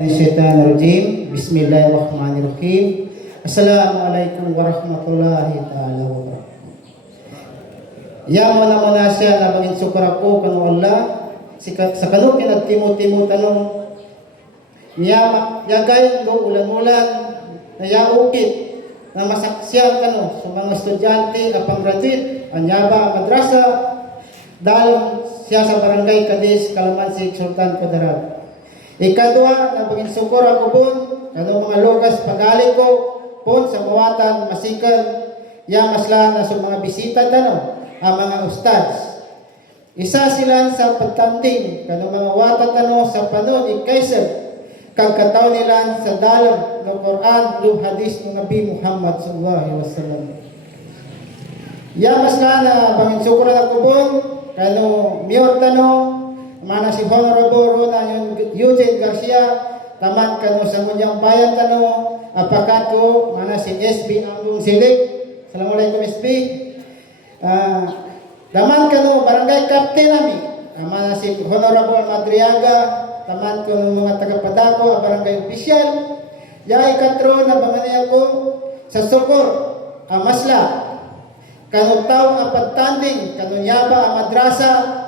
Syaitanirrajim. Bismillahirrahmanirrahim. Assalamualaikum warahmatullahi ta'ala wabarakatuh. Yang mana siya na bangin sukar ako kanu Allah sa kanu kinagtimo-timo tanong niya yagay do ulan-ulan na yaukit na masaksyan kanu sa mga estudyante apang graduate anyaba madrasa dalam siya sa barangay Cadiz, Calamansi, Sultan Kudarat. Ikadua na bangin sukor ako pun kanu mga lugas pagali ko pun sa mawatan masikan ya masla na sa mga bisita tano ang mga ustads. Isa sila sa pagtanting kanu mga wata tano sa panon ni Kaiser kagkataw nila sa dalam ng Quran do hadis ng Nabi Muhammad sallallahu alaihi wasallam. Ya masla na bangin sukor ako pun kanu miyor tano mana si Honorable Rona Eugene Garcia taman kanu sa munyang bayan tano apakat ko mana si SB Ambung Silik. Assalamualaikum SB. Taman kanu barangay captain nami mana si Honorable Madriaga taman kanu mga taga-padako barangay official ya ikatro na bangani ako sa sukor masla kanu taw apat tanding kanu yaba madrasa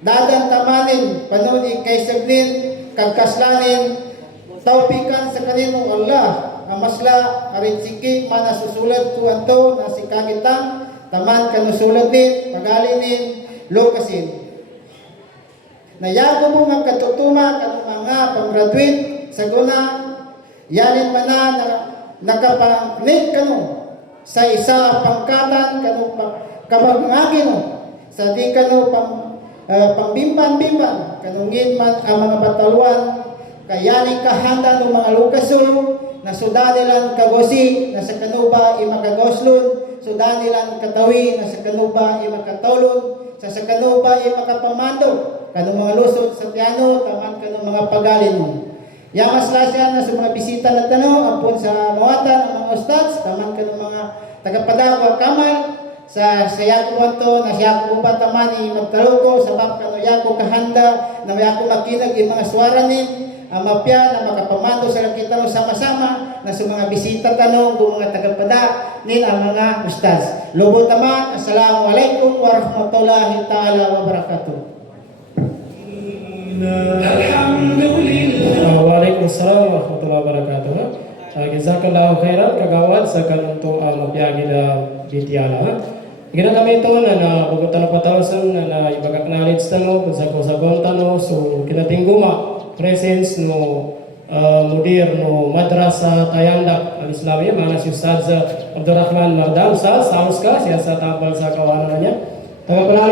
dadan tamanin panuni kay Sablin kagkaslanin tawpikan sa kanino Allah amasla arin siki mana susulat ko anto na si kagitan taman kanusulat din pagalinin lokasin nayago mo magkatutuma kanong mga pang-graduate sa guna yanin mana na nakapangnik kanu sa isa pangkatan kanu kabagmagin sa di kanu pangbimban-bimban kanungin man ang mga bataluan kayaning kahanda ng mga lukaso na sudanilan kagosi na sa kanuba imakagoslon sudanilan katawi na sa kanuba imakatolon sa kanuba imakapamando kanong mga lusot sa piano taman kanong mga pagalin mo yamas lasya na sa mga bisita na tanong apon sa mawatan ang mga ustads taman kanong mga tagapadako kamal sa sayako wanto na sayako pa tamani magtaluko sa kano yako kahanda na yako makinag yung mga swaranin ang mapya na makapamando sa kita no sama-sama na sa mga bisita tanong kung mga tagapada nin ang mga ustads. Lubo taman, assalamualaikum warahmatullahi ta'ala wabarakatuh. Alhamdulillah. Waalaikumsalam warahmatullahi wabarakatuh. Jazakallahu khairan kagawad sa kanunto mapyagi na bitiala. Ginagamitin na pupunta na patalasan na ibag-acknowledge tano kung sa kusagong tano so kinatingguma presence no mudir no madrasa Tayanda al-Islamiyya mana si Ustaz Abdurrahman Mardam Ustaz ka siya sa tambal sa kawanan niya.